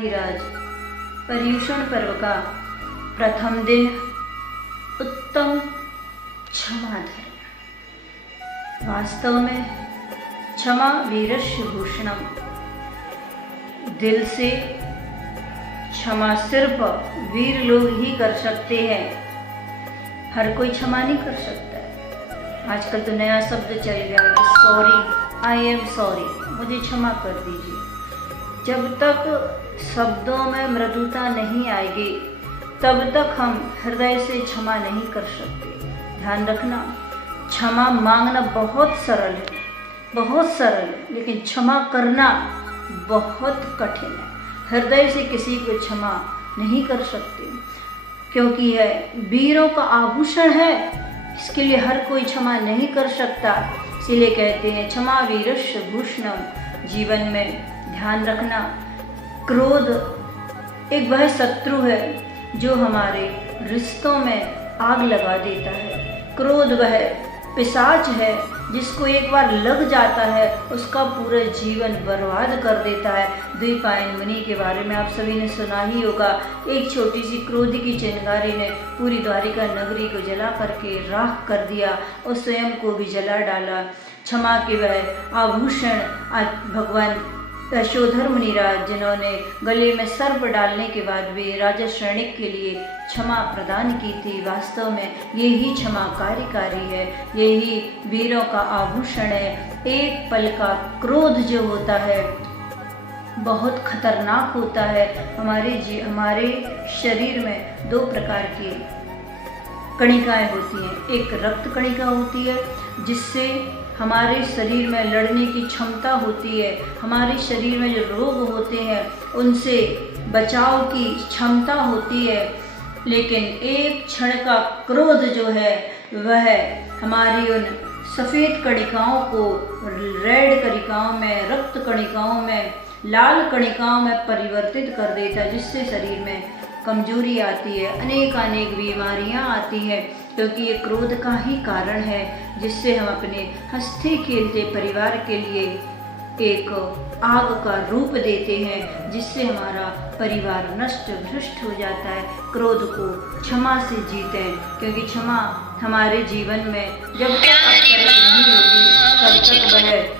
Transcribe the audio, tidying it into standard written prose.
देवाधिराज पर्युषण पर्व का प्रथम दिन उत्तम क्षमा धर्म। वास्तव में क्षमा वीरस्य भूषणम। दिल से क्षमा सिर्फ वीर लोग ही कर सकते हैं, हर कोई क्षमा नहीं कर सकता है। आजकल तो नया शब्द चल गया कि सॉरी, आई एम सॉरी, मुझे क्षमा कर दीजिए। जब तक शब्दों में मृदुता नहीं आएगी तब तक हम हृदय से क्षमा नहीं कर सकते। ध्यान रखना, क्षमा मांगना बहुत सरल है, बहुत सरल है, लेकिन क्षमा करना बहुत कठिन है। हृदय से किसी को क्षमा नहीं कर सकते, क्योंकि यह वीरों का आभूषण है। इसके लिए हर कोई क्षमा नहीं कर सकता। इसीलिए कहते हैं क्षमा वीरस्य भूषणम। जीवन में ध्यान रखना, क्रोध एक वह शत्रु है जो हमारे रिश्तों में आग लगा देता है। क्रोध वह पिशाच है जिसको एक बार लग जाता है उसका पूरा जीवन बर्बाद कर देता है। द्विपायन मुनि के बारे में आप सभी ने सुना ही होगा। एक छोटी सी क्रोध की चिंगारी ने पूरी द्वारिका नगरी को जला करके राख कर दिया और स्वयं को भी जला डाला। क्षमा के वह आभूषण आज भगवान यशोधर मुनिराज, जिन्होंने गले में सर्प डालने के बाद भी राजा शरणिक के लिए क्षमा प्रदान की थी, वास्तव में यही क्षमा कार्यकारी है, यही वीरों का आभूषण है। एक पल का क्रोध जो होता है बहुत खतरनाक होता है। हमारे शरीर में दो प्रकार की कणिकाएं होती हैं। एक रक्त कणिका होती है जिससे हमारे शरीर में लड़ने की क्षमता होती है, हमारे शरीर में जो रोग होते हैं उनसे बचाव की क्षमता होती है। लेकिन एक क्षण का क्रोध जो है वह हमारी उन सफ़ेद कणिकाओं को रेड कणिकाओं में, रक्त कणिकाओं में, लाल कणिकाओं में परिवर्तित कर देता है, जिससे शरीर में कमजोरी आती है, अनेक बीमारियां आती हैं, क्योंकि ये क्रोध का ही कारण है जिससे हम अपने हंसते खेलते परिवार के लिए एक आग का रूप देते हैं, जिससे हमारा परिवार नष्ट भ्रष्ट हो जाता है। क्रोध को क्षमा से जीतें, क्योंकि क्षमा हमारे जीवन में जब तक अवसर नहीं होगी तब तक वह